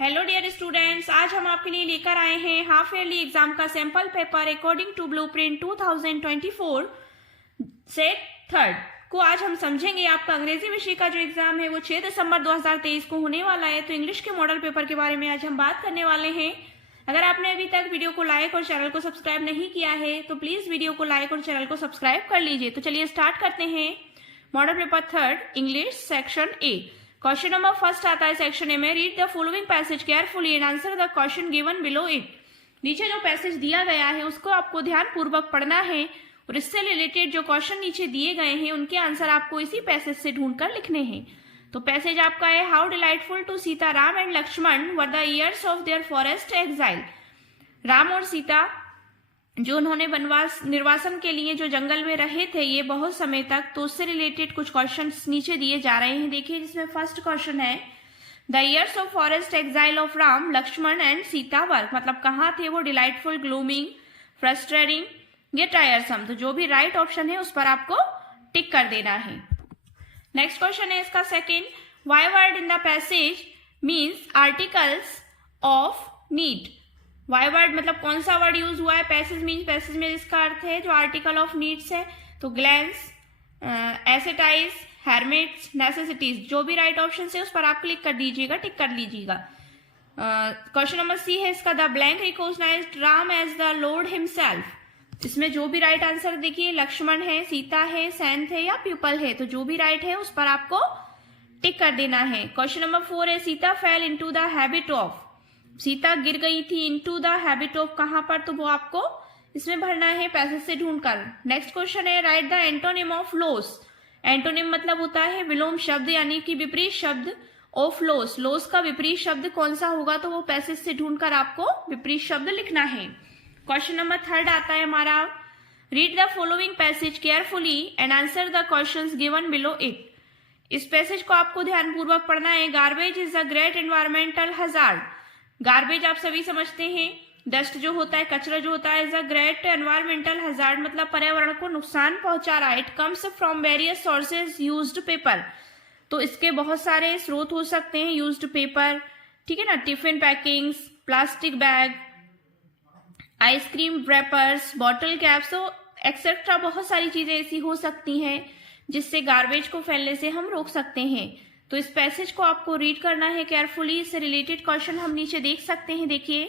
Hello dear students, आज हम आपके लिए लेकर आए हैं हाफ ईयरली एग्जाम का sample paper according to blueprint 2024 से थर्ड को। आज हम समझेंगे आपका अंग्रेजी विषय का जो एग्जाम है वो 6 दिसंबर 2023 को होने वाला है। तो इंग्लिश के मॉडल पेपर के बारे में आज हम बात करने वाले हैं। अगर आपने अभी तक वीडियो को लाइक और चैनल को सब्सक्राइब नहीं किया है तो प्लीज वीडियो को लाइक और चैनल को सब्सक्राइब कर लीजिए। तो चलिए स्टार्ट करते हैं। Model paper third English section A. Question number first आता है सेक्शन ए में, read the following passage carefully and answer the question given below it. नीचे जो पैसेज दिया गया है उसको आपको ध्यान पूर्वक पढ़ना है और इससे रिलेटेड जो क्वेश्चन नीचे दिए गए हैं उनके आंसर आपको इसी पैसेज से ढूंढकर लिखने हैं। तो पैसेज आपका है, how delightful to Sita Ram and Lakshman were the years of their forest exile. Ram और सीता जो उन्होंने वनवास निर्वासन के लिए जो जंगल में रहे थे ये बहुत समय तक, तो उससे रिलेटेड कुछ क्वेश्चंस नीचे दिए जा रहे हैं। देखिए जिसमें फर्स्ट क्वेश्चन है, the years of forest exile of Ram Lakshman and Sita were, मतलब कहाँ थे वो, डिलाइटफुल, ग्लूमिंग, फ्रस्ट्रेटिंग या टायरसम। तो जो भी राइट ऑप्शन है उस पर आपको टिक कर देना है। नेक्स्ट क्वेश्चन है इसका second, why word in the passage means articles of need. Why word मतलब कौन सा वर्ड यूज हुआ है, पैसेज मीन्स पैसेज में इसका अर्थ है जो आर्टिकल ऑफ नीड्स है। तो ग्लैंस, एसेटाइज, हेरमिट्स, नेसेसिटीज, जो भी राइट ऑप्शन है उस पर आप क्लिक कर दीजिएगा, टिक कर लीजिएगा। क्वेश्चन नंबर सी है इसका, the blank recognised Ram as the lord himself. इसमें जो भी राइट आंसर देखिए, लक्ष्मण है, सीता है, सैंथ है या पीपल है, तो जो भी राइट है उस पर आपको टिक कर देना है। क्वेश्चन नंबर 4 है, Sita fail into the habit of, Sita गिर गई थी इनटू द हैबिट ऑफ, कहां पर, तो वो आपको इसमें भरना है पैसेज से ढूंढकर। नेक्स्ट क्वेश्चन है, right the antonym of loss. Antonym मतलब होता है विलोम शब्द यानी कि विपरीत शब्द ऑफ लॉस। लॉस का विपरीत शब्द कौन सा होगा, तो वो पैसेज से ढूंढकर आपको विपरीत शब्द लिखना है। क्वेश्चन नंबर थर्ड आता है हमारा, read the following passage carefully and answer the questions given below it. इस पैसेज को आपको ध्यानपूर्वक पढ़ना है। Garbage is a great environmental hazard. Garbage आप सभी समझते हैं, डस्ट जो होता है, कचरा जो होता है, is a great environmental hazard मतलब पर्यावरण को नुकसान पहुंचा रहा है। It comes from various sources, used paper, तो इसके बहुत सारे स्रोत हो सकते हैं। यूज्ड पेपर, ठीक है ना, tiffin packings, plastic bag, ice cream rappers, bottle caps, तो एक्सेट्रा बहुत सारी चीजें ऐसी हो सकती हैं जिससे गार्बेज को फैलने से हम रोक सकते हैं। तो इस पैसेज को आपको रीड करना है केयरफुली। इससे रिलेटेड क्वेश्चन हम नीचे देख सकते हैं। देखिए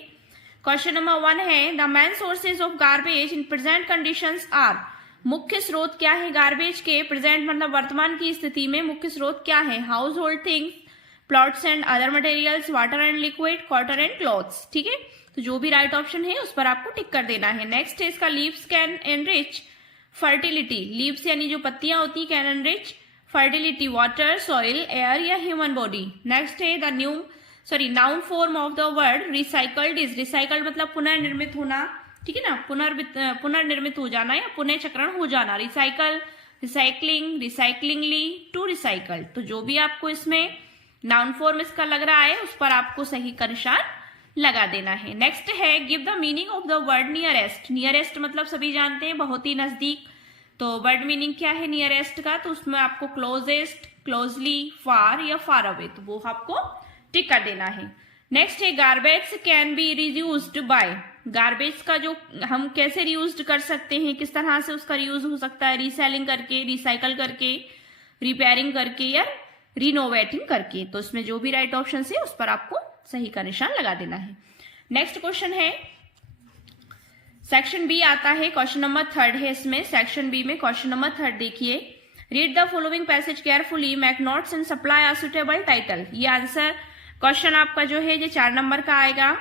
क्वेश्चन नंबर 1 है, the main sources of garbage in present conditions are. मुख्य स्रोत क्या है गार्बेज के, प्रेजेंट मतलब वर्तमान की स्थिति में मुख्य स्रोत क्या है, house hold things, plots and other materials, water and liquid, cotton and clothes. ठीक है, तो जो भी राइट ऑप्शन है उस पर आपको टिक कर देना है। नेक्स्ट है इसका, leaves can enrich fertility. Leaves यानी जो पत्तियां होती है, can enrich fertility, water, soil, air या ह्यूमन बॉडी। नेक्स्ट है the noun form of the word recycled is. Recycled मतलब पुनर्निर्मित होना, ठीक है ना, पुनर्निर्मित हो जाना या पुनः चक्रण हो जाना। Recycle, recycling, recyclingly, to recycle. तो जो भी आपको इसमें नाउन फॉर्म इसका लग रहा है उस पर आपको सही का निशान लगा देना है। नेक्स्ट है, give the meaning of the word nearest. Nearest मतलब सभी जानते हैं बहुत ही नजदीक, तो वर्ड मीनिंग क्या है नियरेस्ट का, तो उसमें आपको क्लोजेस्ट, क्लोजली, फार या फार अवे, तो वो आपको टिक कर देना है। नेक्स्ट है, garbage can be reused by. Garbage का जो हम कैसे रीयूज्ड कर सकते हैं, किस तरह से उसका रीयूज हो सकता है, रीसेलिंग करके, रिसाइकल करके, रिपेयरिंग करके या रिनोवेटिंग करके। तो इसमें जो भी राइट ऑप्शन है उस पर आपको सही का निशान लगा देना है। नेक्स्ट क्वेश्चन है सेक्शन बी आता है, क्वेश्चन नंबर थर्ड है इसमें। सेक्शन बी में क्वेश्चन नंबर थर्ड देखिए, read the following passage carefully, make notes and supply a suitable title. ये आंसर क्वेश्चन आपका जो है ये 4 नंबर का आएगा।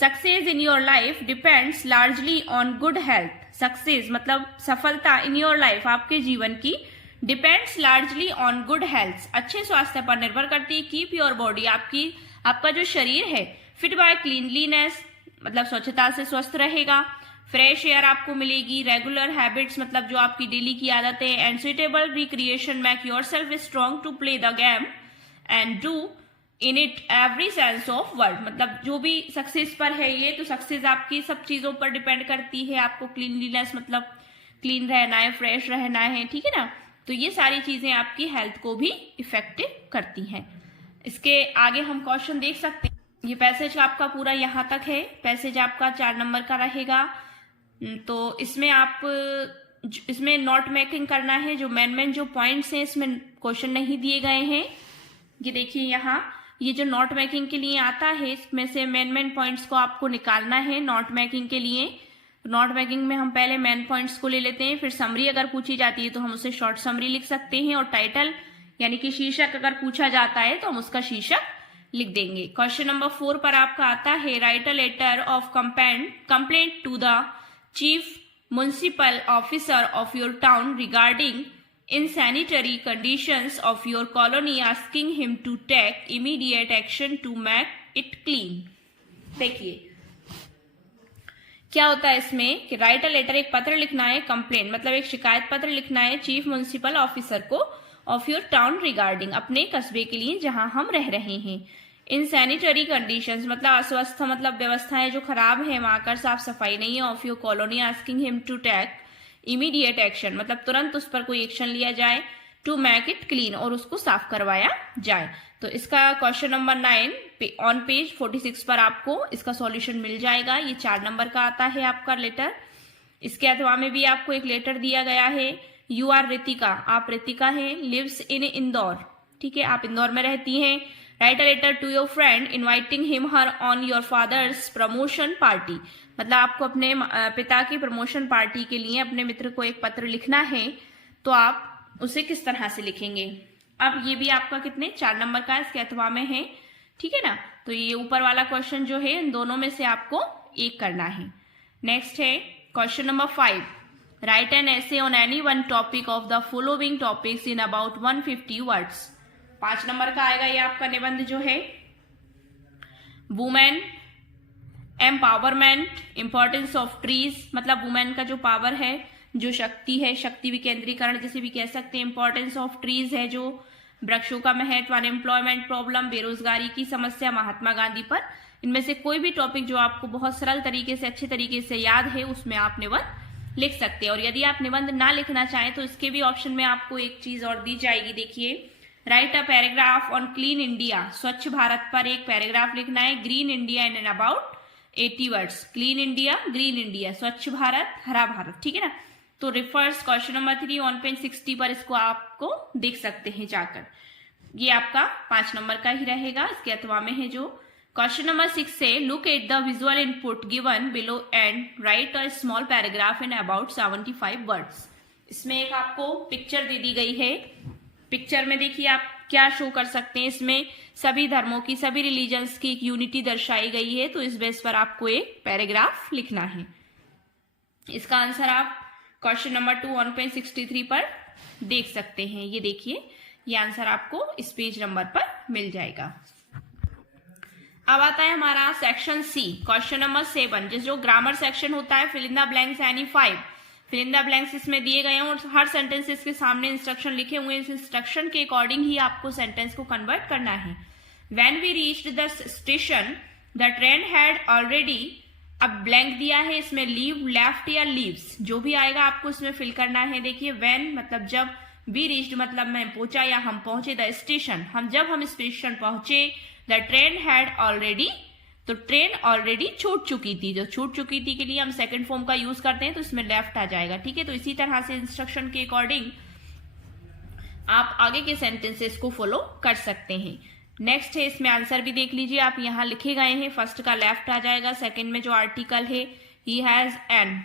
Success in your life depends largely on good health. Success मतलब सफलता, इन योर लाइफ आपके जीवन की, depends largely on good health अच्छे स्वास्थ्य पर निर्भर करती है। कीप योर बॉडी आपका जो शरीर है, फिट बाय क्लीनलीनेस मतलब स्वच्छता से स्वस्थ रहेगा। फ्रेश एयर आपको मिलेगी। रेगुलर हैबिट्स मतलब जो आपकी डेली की आदतें, and suitable recreation, make yourself strong to play the game and do in it every sense of word. मतलब जो भी सक्सेस पर है ये, तो सक्सेस आपकी सब चीजों पर डिपेंड करती है। आपको क्लीनलीनेस मतलब क्लीन रहना है, फ्रेश रहना है, ठीक है ना, तो ये सारी चीजें आपकी हेल्थ को भी इफेक्टिव करती हैं। इसके आगे हम क्वेश्चन देख सकते हैं। ये पैसेज आपका पूरा यहाँ तक है। पैसेज आपका 4 नंबर का रहेगा। तो इसमें नोट मेकिंग करना है। जो मेन जो पॉइंट्स हैं इसमें क्वेश्चन नहीं दिए गए हैं। ये देखिए यहाँ ये जो नोट मेकिंग के लिए आता है इसमें से मेन पॉइंट्स को आपको निकालना है नोट मेकिंग के लिए। नोट मेकिंग में हम पहले मेन पॉइंट्स को ले लेते हैं, फिर समरी अगर पूछी जाती है तो हम उसे शॉर्ट समरी लिख सकते हैं, और टाइटल यानी कि शीर्षक अगर पूछा जाता है तो हम उसका शीर्षक लिख देंगे। क्वेश्चन नंबर 4 पर आपका आता है write a letter of complaint to the chief municipal officer of your town regarding insanitary conditions of your colony, asking him to take immediate action to make it clean। देखिए क्या होता है इसमें कि राइट अ लेटर, एक पत्र लिखना है, कंप्लेंट मतलब एक शिकायत पत्र लिखना है चीफ म्युनिसिपल ऑफिसर को ऑफ योर टाउन रिगार्डिंग, अपने कस्बे के लिए जहां हम रह रहे हैं। इनसैनिटरी कंडीशंस मतलब अस्वस्थ, मतलब व्यवस्थाएं जो खराब है, वहां कर साफ सफाई नहीं है। Of your colony, asking him to take immediate action मतलब तुरंत उस पर कोई एक्शन लिया जाए। टू मेक इट क्लीन और उसको साफ करवाया जाए। तो इसका क्वेश्चन नंबर 9 ऑन पेज 46 पर आपको इसका सॉल्यूशन मिल जाएगा। ये 4 नंबर का आता है आपका लेटर। इसके अथवा में भी आपको एक लेटर दिया गया है। यू आर रितिका, आप रितिका हैं, लिव्स इन इंदौर, ठीक है, आप इंदौर में रहती हैं। Write a letter to your friend inviting him her on your father's promotion party मतलब आपको अपने पिता की प्रमोशन पार्टी के लिए अपने मित्र को एक पत्र लिखना है, तो आप उसे किस तरह से लिखेंगे। अब ये भी आपका कितने 4 नंबर का इसके अथवा में है, ठीक है ना। तो ये ऊपर वाला क्वेश्चन जो है इन दोनों में से आपको एक करना है। नेक्स्ट है question number 5, right an essay on any one topic of the following topics in about 150 words. 5 number का आएगा ये आपका निबंध जो है। Women empowerment, importance of trees मतलब वुमेन का जो पावर है, जो शक्ति है, शक्ति विकेंद्रीकरण जिसे भी कह सकते हैं। इंपॉर्टेंस ऑफ ट्रीज है जो वृक्षों का महत्व। अनएम्प्लॉयमेंट प्रॉब्लम, बेरोजगारी की समस्या, महात्मा गांधी पर। इनमें से कोई भी टॉपिक जो आपको बहुत सरल तरीके से, अच्छे तरीके से याद है, उसमें आप निबंध लिख सकते हैं। और यदि आप निबंध ना लिखना चाहें तो इसके भी ऑप्शन में आपको एक चीज और दी जाएगी। देखिए, right a paragraph on clean India, स्वच्छ भारत पर एक पैराग्राफ लिखना है। Green India in about 80 words, clean India, green India, स्वच्छ भारत, हरा भारत, ठीक है ना। तो refers question number 3 on page 60 पर इसको आपको देख सकते हैं जाकर। ये आपका 5 नंबर का ही रहेगा। इसके अथवा में है जो क्वेश्चन नंबर 6 से look at the visual input given below and right a small paragraph in about 75 words. इसमें एक आपको पिक्चर दे दी गई है। पिक्चर में देखिए आप क्या शो कर सकते हैं। इसमें सभी धर्मों की, सभी रिलीजन्स की एक यूनिटी दर्शाई गई है। तो इस बेस पर आपको एक पैराग्राफ लिखना है। इसका आंसर आप क्वेश्चन नंबर 2 ऑन पेज 63 पर देख सकते हैं। ये देखिए, ये आंसर आपको इस पेज नंबर पर मिल जाएगा। अब आता है हमारा सेक्शन सी, क्वेश्चन नंबर 7, जिस जो ग्रामर सेक्शन होता है। Fill in the blanks any 5, fill in the blanks इसमें दिए गए हैं और हर सेंटेंसेस के सामने इंस्ट्रक्शन लिखे हुए हैं। इस इंस्ट्रक्शन के अकॉर्डिंग ही आपको सेंटेंस को कन्वर्ट करना है। When we reached the station the train had already, अब ब्लैंक दिया है इसमें, लीव, लेफ्ट या लीव्स, जो भी आएगा आपको इसमें फिल करना है। देखिए, व्हेन मतलब जब, वी रीच्ड मतलब मैं पहुंचा या हम पहुंचे, द स्टेशन जब हम स्टेशन पहुंचे, द ट्रेन हैड ऑलरेडी, तो ट्रेन ऑलरेडी छूट चुकी थी। जो छूट चुकी थी के लिए हम सेकंड फॉर्म का यूज करते हैं तो इसमें लेफ्ट आ जाएगा, ठीक है। तो इसी तरह से इंस्ट्रक्शन के अकॉर्डिंग आप आगे के सेंटेंसेस को फॉलो कर सकते हैं। नेक्स्ट है, इसमें आंसर भी देख लीजिए आप, यहाँ लिखे गए हैं। फर्स्ट का लेफ्ट आ जाएगा। सेकंड में जो आर्टिकल है, ही हैज एन,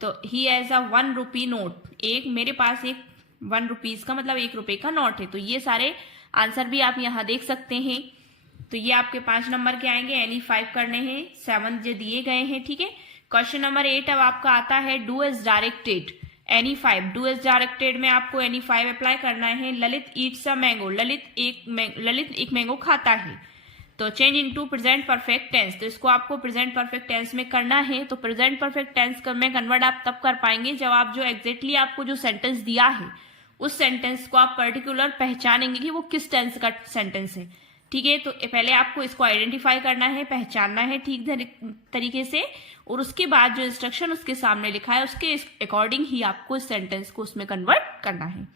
तो he has a 1 rupee note, एक मेरे पास एक 1 रुपीज का मतलब 1 रुपए का नोट है। तो ये सारे आंसर भी आप यहाँ देख सकते हैं। तो ये आपके 5 नंबर के आएंगे। एनी 5 करने हैं, 7 जो दिए गए हैं, ठीक है। क्वेश्चन नंबर 8 अब आपका आता है do as directed, any 5, do as directed में आपको एनी 5 अप्लाई करना है। Lalit eats a mango, Lalit एक मैंगो खाता है। तो change into present perfect tense, तो इसको आपको प्रेजेंट परफेक्ट टेंस में करना है। तो प्रेजेंट परफेक्ट टेंस में कन्वर्ट आप तब कर पाएंगे जब आप जो एग्जैक्टली आपको जो सेंटेंस दिया है उस सेंटेंस को आप पर्टिकुलर पहचानेंगे कि वो किस टेंस का सेंटेंस है, ठीक है। तो पहले आपको इसको आइडेंटिफाई करना है, पहचानना है ठीक तरीके से, और उसके बाद जो इंस्ट्रक्शन उसके सामने लिखा है उसके अकॉर्डिंग ही आपको इस सेंटेंस को उसमें कन्वर्ट करना है।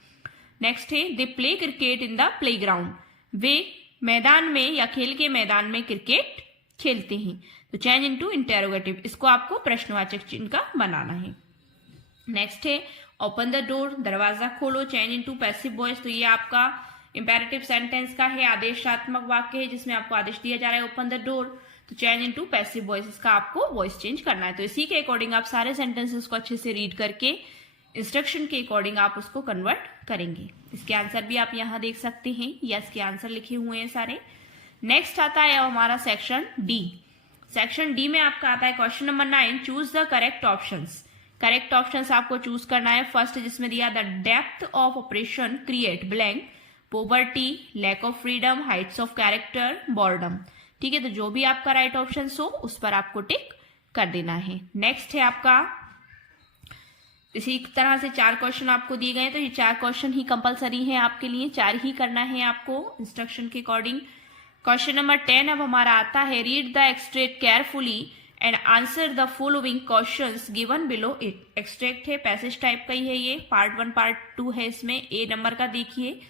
नेक्स्ट है, they play cricket in the playground, वे मैदान में या खेल के मैदान में क्रिकेट खेलते हैं। तो चेंज इनटू इंटेरोगेटिव, इसको आपको प्रश्नवाचक चिन्ह का बनाना है। नेक्स्ट है ओपन द डोर, दरवाजा खोलो। चेंज इनटू पैसिव वॉइस, तो ये आपका इंपेरेटिव सेंटेंस का है, आदेशात्मक वाक्य है जिसमें आपको आदेश दिया जा रहा है ओपन द डोर। तो चेंज इनटू पैसिव वॉइस, इसका आपको वॉइस चेंज करना है। तो इसी के अकॉर्डिंग आप सारे सेंटेंसेस को अच्छे से रीड करके इंस्ट्रक्शन के अकॉर्डिंग आप उसको कन्वर्ट करेंगे। इसके आंसर भी आप यहाँ देख सकते हैं, या इसके आंसर लिखे हुए हैं सारे। नेक्स्ट आता है हमारा सेक्शन डी। सेक्शन डी में आपका आता है question number 9, choose the correct options. Correct options आपको चूज करना है। फर्स्ट जिसमें दिया the depth of operation create blank, poverty, lack of freedom, heights of character, boredom. ठीक है, तो जो भी आपका राइट ऑप्शन हो उस पर आपको टिक कर देना है। नेक्स्ट है आपका, इसी तरह से 4 क्वेश्चन आपको दिए गए, तो ये 4 क्वेश्चन ही कंपलसरी है आपके लिए, 4 ही करना है आपको इंस्ट्रक्शन के अकॉर्डिंग। क्वेश्चन नंबर 10 अब हमारा आता है, read the extract carefully and answer the following questions given below it. Extract है, पैसेज टाइप का ही है ये, पार्ट 1 पार्ट 2 है इसमें। ए नंबर का देखिए,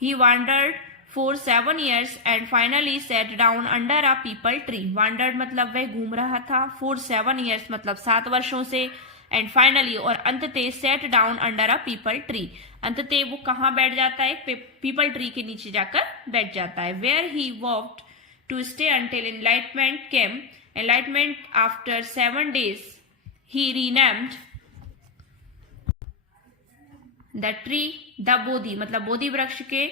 ही wandered for 7 years and finally sat down under a people tree। wandered मतलब वह घूम रहा था, for 7 years मतलब 7 वर्षों से, and finally और अंततः sat down under a people tree। अंततः वो कहाँ बैठ जाता है, पीपल ट्री के नीचे जाकर बैठ जाता है। where he walked to stay until enlightenment came। enlightenment after 7 days he renamed the tree the bodhi, मतलब बोधि वृक्ष के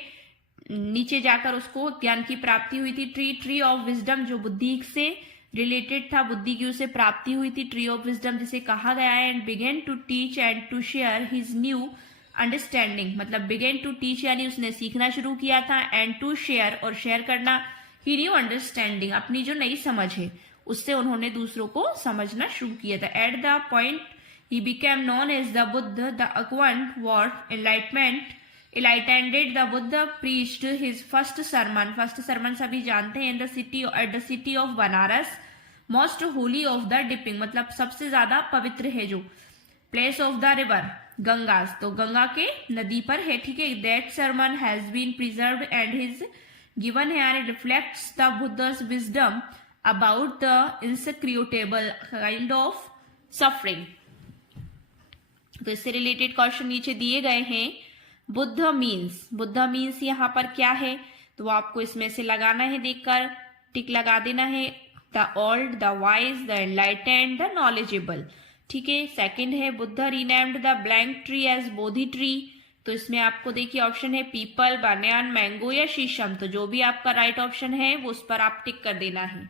नीचे जाकर उसको ज्ञान की प्राप्ति हुई थी। ट्री ऑफ विजडम जो बुद्धि से रिलेटेड था, बुद्धि की उसे प्राप्ति हुई थी, ट्री ऑफ विजडम जिसे कहा गया है। And began to teach and to share his new understanding, मतलब बिगेन टू टीच यानी उसने सीखना शुरू किया था, एंड टू शेयर और शेयर करना, ही न्यू अंडरस्टैंडिंग अपनी जो नई समझ है उससे उन्होंने दूसरों को समझना शुरू किया था। एट द पॉइंट ही became known as the Buddha the acquaint what enlightenment Enlightened the Buddha preached his first sermon। First sermon सभी जानते हैं। At the city of Banaras, most holy of the dipping, मतलब सबसे ज्यादा पवित्र है जो, place of the river Ganga, तो गंगा के नदी पर है। ठीक है, that sermon has been preserved and his given है and reflects the बुद्धा's wisdom about the inescapable kind of suffering. तो इससे रिलेटेड क्वेश्चन नीचे दिए गए हैं। बुद्ध मीन्स यहाँ पर क्या है, तो वो आपको इसमें से लगाना है, देखकर टिक लगा देना है। The old, the wise, the enlightened, the knowledgeable. ठीक है, सेकंड है Buddha renamed the blank tree as Bodhi tree, तो इसमें आपको देखिए ऑप्शन है पीपल, बनियान, मैंगो या शीशम, तो जो भी आपका राइट ऑप्शन है वो उस पर आप टिक कर देना है।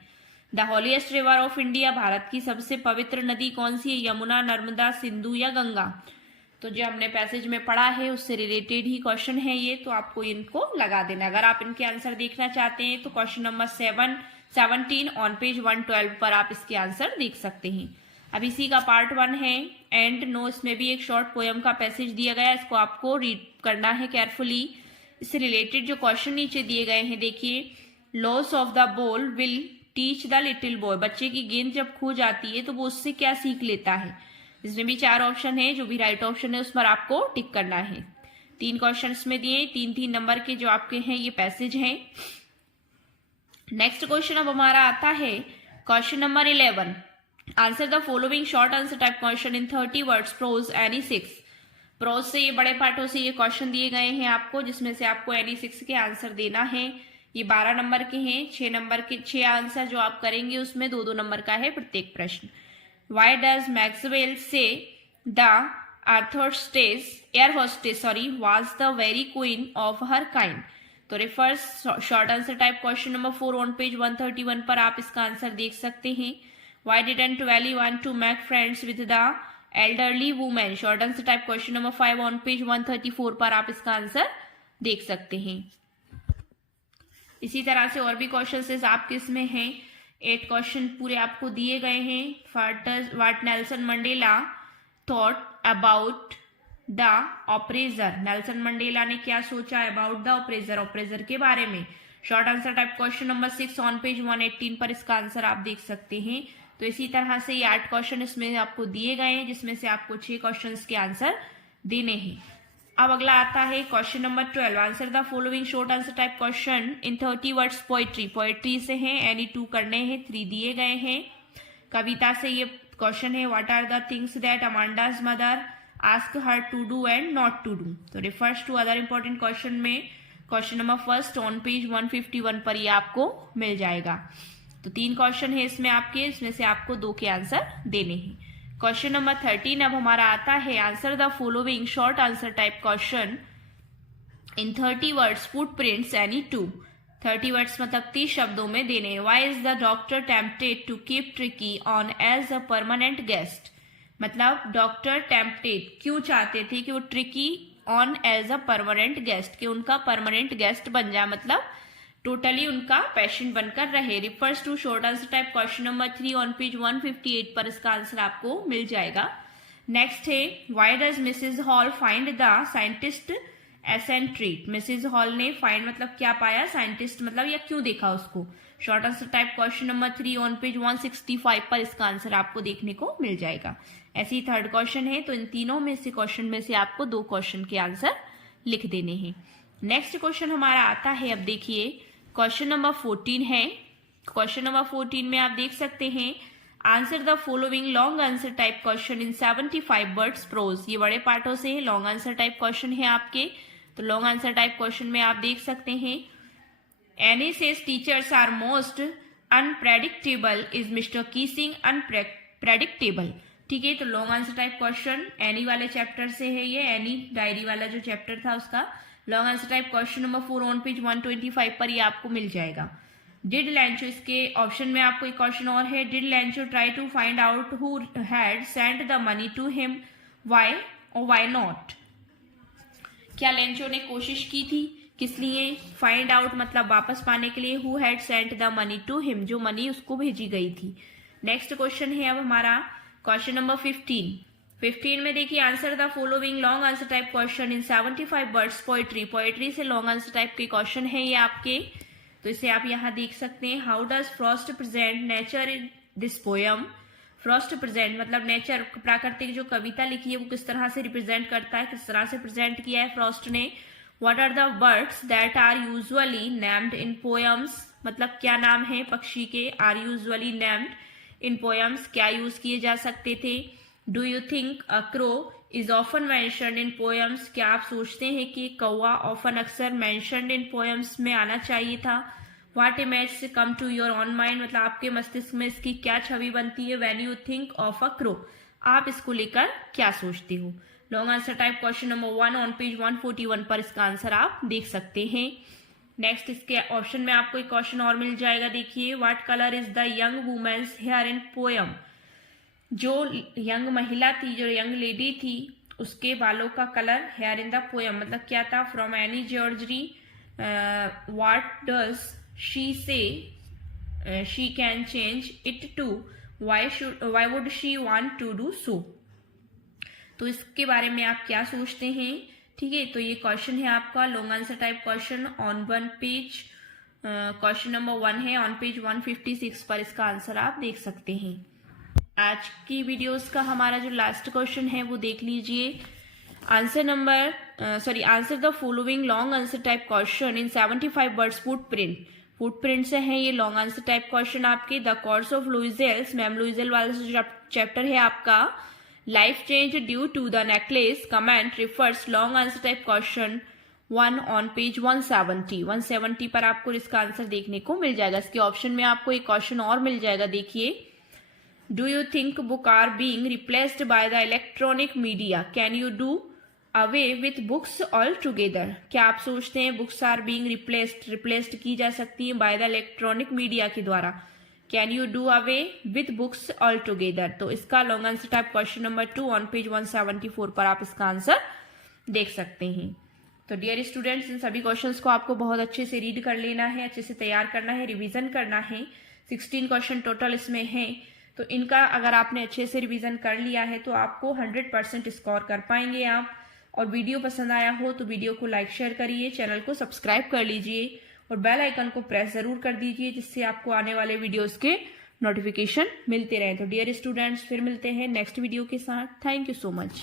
The holiest river of India, Bharat की सबसे पवित्र नदी कौन सी है, यमुना, नर्मदा, सिंधु या गंगा। तो जो हमने पैसेज में पढ़ा है उससे रिलेटेड ही क्वेश्चन है ये, तो आपको इनको लगा देना। अगर आप इनके आंसर देखना चाहते हैं तो क्वेश्चन नंबर 17 ऑन पेज 112 पर आप इसके आंसर देख सकते हैं। अब इसी का पार्ट 1 है एंड नो, इसमें भी एक शॉर्ट पोयम का पैसेज दिया गया है, इसको आपको रीड करना है केयरफुली। इससे रिलेटेड जो क्वेश्चन नीचे दिए गए हैं देखिए, loss of the ball will teach the little boy, बच्चे की गेंद जब खो जाती है तो वो उससे क्या सीख लेता है। इसमें भी 4 ऑप्शन है, जो भी राइट ऑप्शन है उस पर आपको टिक करना है। 3 क्वेश्चन में दिए, 3-3 नंबर के जो आपके हैं ये पैसेज हैं। नेक्स्ट क्वेश्चन अब हमारा आता है question number 11, answer the following short answer type question in 30 words, prose any 6। Prose से ये बड़े पार्टों से ये क्वेश्चन दिए गए हैं आपको, जिसमें से आपको एनी 6 के आंसर देना है। ये 12 नंबर के हैं, 6 नंबर के 6 आंसर जो आप करेंगे उसमें 2-2 नंबर का है प्रत्येक प्रश्न। Why does Maxwell say the air hostess was the very queen of her kind? तो refers short answer type question number 4 on page 131 पर आप इसका आंसर देख सकते हैं। Why didn't Valley want to make friends with the elderly woman? Short answer type question number 5 on page 134 पर आप इसका आंसर देख सकते हैं। इसी तरह से और भी क्वेश्चन आपके इसमें हैं, 8 क्वेश्चन पूरे आपको दिए गए हैं। What Nelson Mandela thought about the oppressor, Nelson Mandela ने क्या सोचा अबाउट द ऑपरेजर के बारे में। Short answer type question number 6 on page 118 पर इसका आंसर आप देख सकते हैं। तो इसी तरह से ये 8 क्वेश्चन इसमें आपको दिए गए हैं, जिसमें से आपको 6 क्वेश्चन के आंसर देने हैं। अब अगला आता है question number 12। Answer the following short answer type question in 30 words poetry. Poetry से हैं, एनी 2 करने हैं, 3 दिए गए हैं। कविता से ये क्वेश्चन है, what are the things that Amanda's mother ask her to do and not to do. तो refers to other important question में question number first on page 151 पर ये आपको मिल जाएगा। तो 3 क्वेश्चन है इसमें आपके, इसमें से आपको 2 के आंसर देने हैं। क्वेश्चन नंबर 13 अब हमारा आता है, answer the following short answer type question in 30 words footprints any 2। 30 words मतलब 30 शब्दों में देने। Why is the doctor tempted to keep Tricki on as a permanent guest. मतलब डॉक्टर टेम्पटेड क्यों चाहते थे कि वो Tricki on as a permanent guest, कि उनका परमानेंट गेस्ट बन जाए, मतलब टोटली उनका पेशेंट बनकर रहे। Refers to short answer type question number 3 on page 158 पर इसका आंसर आपको मिल जाएगा। नेक्स्ट है, why does Mrs Hall find the scientist eccentric. Mrs Hall ने फाइंड मतलब क्या पाया, साइंटिस्ट मतलब या क्यों देखा उसको। Short answer type question number 3 on page 165 पर इसका आंसर आपको देखने को मिल जाएगा। ऐसे ही थर्ड क्वेश्चन है, तो इन तीनों में से क्वेश्चन में से आपको 2 क्वेश्चन के आंसर लिख देने हैं। नेक्स्ट क्वेश्चन हमारा आता है, अब देखिए क्वेश्चन नंबर 14 है। क्वेश्चन नंबर 14 में आप देख सकते हैं, answer the following long answer type question in 75 words prose. ये बड़े पार्टों से है, लॉन्ग आंसर टाइप क्वेश्चन है आपके। तो लॉन्ग आंसर टाइप क्वेश्चन में आप देख सकते हैं, any says teachers are most unpredictable, is Mister Keesing unpredictable. ठीक है, तो long answer type question any वाले चैप्टर से है ये, एनी डायरी वाला जो चैप्टर था उसका long answer type question number 4 on page 125 पर ये आपको मिल जाएगा। डिड लैंचो, इसके ऑप्शन में आपको एक क्वेश्चन और है, did Lencho try to find out who had sent the money to him, why और व्हाई नॉट। क्या लैंचो ने कोशिश की थी, किस लिए, फाइंड आउट मतलब वापस पाने के लिए, who had sent the money to him, जो मनी उसको भेजी गई थी। नेक्स्ट क्वेश्चन है अब हमारा क्वेश्चन नंबर 15 में देखिए, answer the following long answer type question in 75 words poetry. Poetry से लॉन्ग आंसर टाइप के क्वेश्चन है ये आपके, तो इसे आप यहाँ देख सकते हैं। How does Frost present nature in this poem. Frost present मतलब नेचर, प्राकृतिक जो कविता लिखी है वो किस तरह से रिप्रेजेंट करता है, किस तरह से प्रेजेंट किया है फ्रॉस्ट ने। What are the birds that are usually named in poems, मतलब क्या नाम है पक्षी के, are usually named in poems, क्या यूज किए जा सकते थे। Do you think a crow is often mentioned in poems, क्या आप सोचते हैं कि कौवा ऑफन अक्सर मेंशन्ड इन पोयम्स में आना चाहिए था। What image come to your own mind, मतलब आपके मस्तिष्क में इसकी क्या छवि बनती है। When you think of a crow, आप इसको लेकर क्या सोचते हो। Long answer type question number 1 on page 141 पर इसका आंसर आप देख सकते हैं। नेक्स्ट इसके ऑप्शन में आपको एक क्वेश्चन और मिल जाएगा, देखिए what colour is the young women's hair in poem. जो यंग महिला थी, जो यंग लेडी थी, उसके बालों का colour hair in the poem मतलब क्या था। From Anne Gregory what does she say she can change it to, why would she want to do so. तो इसके बारे में आप क्या सोचते हैं। ठीक है, तो ये क्वेश्चन है आपका long answer type question on 1 page, question number 1 है ऑन पेज 156 पर इसका आंसर आप देख सकते हैं। आज की वीडियोस का हमारा जो लास्ट क्वेश्चन है वो देख लीजिए। Answer the following long answer type question in 75 words footprint. Footprint से है ये लॉन्ग आंसर टाइप क्वेश्चन आपके। The course of Loisels, ma'am Loisel वाला जो चैप्टर है आपका, life change due to the necklace comment refers long answer type question 1 on page 170 पर आपको इसका आंसर देखने को मिल जाएगा। इसके ऑप्शन में आपको एक क्वेश्चन और मिल जाएगा, देखिए do you think book are being replaced by the electronic media, can you do away with books all together. क्या आप सोचते हैं बुक्स आर बीइंग रिप्लेस्ड की जा सकती है बाय द इलेक्ट्रॉनिक मीडिया के द्वारा, can you do away with books all together. तो इसका long answer type question number 2 on page 174 पर आप इसका आंसर देख सकते हैं। तो डियर स्टूडेंट्स, इन सभी क्वेश्चंस को आपको बहुत अच्छे से रीड कर लेना है, अच्छे से तैयार करना है, रिवीजन करना है। 16 क्वेश्चन टोटल इसमें हैं, तो इनका अगर आपने अच्छे से रिवीजन कर लिया है तो आपको 100% स्कोर कर पाएंगे आप। और वीडियो पसंद आया हो तो वीडियो को लाइक शेयर करिए, चैनल को सब्सक्राइब कर लीजिए और बेल आइकन को प्रेस जरूर कर दीजिए, जिससे आपको आने वाले वीडियोस के नोटिफिकेशन मिलते रहें। तो डियर स्टूडेंट्स, फिर मिलते हैं नेक्स्ट वीडियो के साथ। Thank you so much.